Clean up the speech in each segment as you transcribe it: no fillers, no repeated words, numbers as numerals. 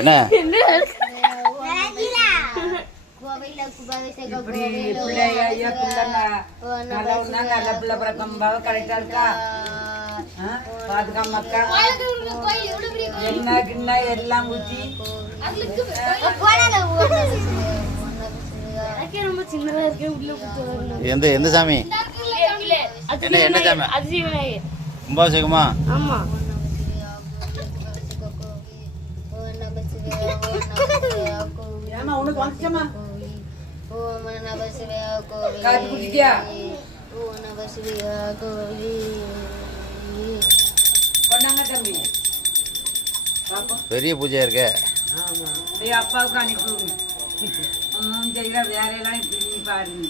என்ன எல்லாம் ஊற்றி எந்த சாமி என்ன சாமி கும்பாபிஷேகமா? ஆமா. உனக்கு வந்துச்சமா பெரிய பூஜையா இருக்க. அப்பாவுக்கு அனுப்பி செய்கிற வேலையெல்லாம் இப்படி பாருங்க.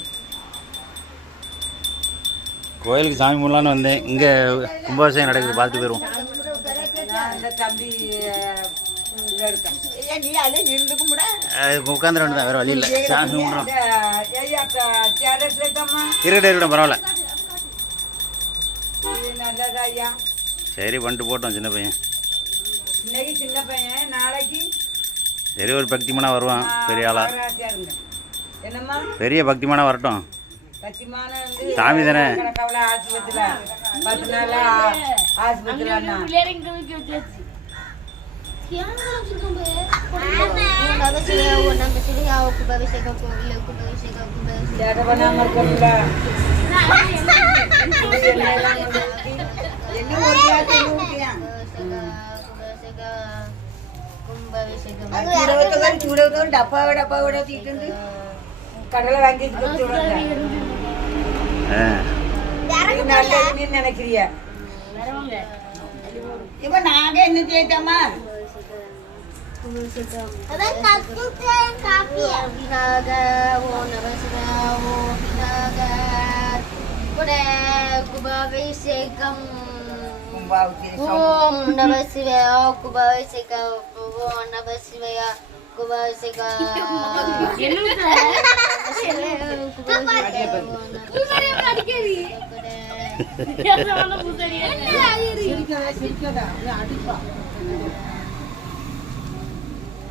கோயிலுக்கு சாமி முடலான்னு வந்தேன். இங்கே கும்பாபிஷேகம் நடக்குது, பார்த்துட்டு போயிடுவோம். தம்பி உட்காந்துட வேண்டியதான், வேறு வழி இல்லை. சாமி கும்பிட்றோம். இருக்கட்டும் பரவாயில்ல. நல்லதா ஐயா? சரி பண்ணிட்டு போட்டோம். சின்ன பையன் இன்னைக்கு சின்ன பையன், நாளைக்கு சரி ஒரு பக்திமானா வருவான். பெரிய ஆளா என்னம்மா பெரிய பக்திமானா வரட்டும். பத்திமான சாமி தானே. ஆஸ்பத்திரியில 10 நாளா ஆஸ்பத்திரியில டப்பாவோட தீட்டு கடலை வாங்கி நினைக்கிறிய. இப்ப நாங்க என்ன செய்யட்டோமா? கும்பாபிஷேகம் ஓம் நம சிவாய. கும்பாபிஷேகம் ஓம் நம சிவாய. கும்பாபிஷேகம்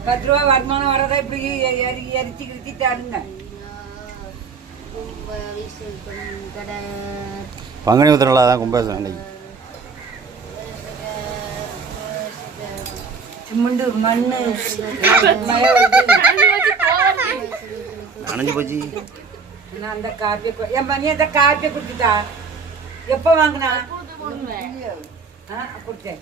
₹10 வருமானம் வரதா இப்படி எரிச்சு கிரிச்சிட்டாருங்க. பங்குனி உத்திரல தான் கும்பாபிஷேகம் அன்னைக்கு. சிமெண்ட் மண்ணு அணைஞ்சு போச்சு. நான் அந்த காப்பியை என் பண்ணி அந்த காப்பியை குடிச்சுட்டா. எப்போ வாங்கினா? கொடுத்தேன்.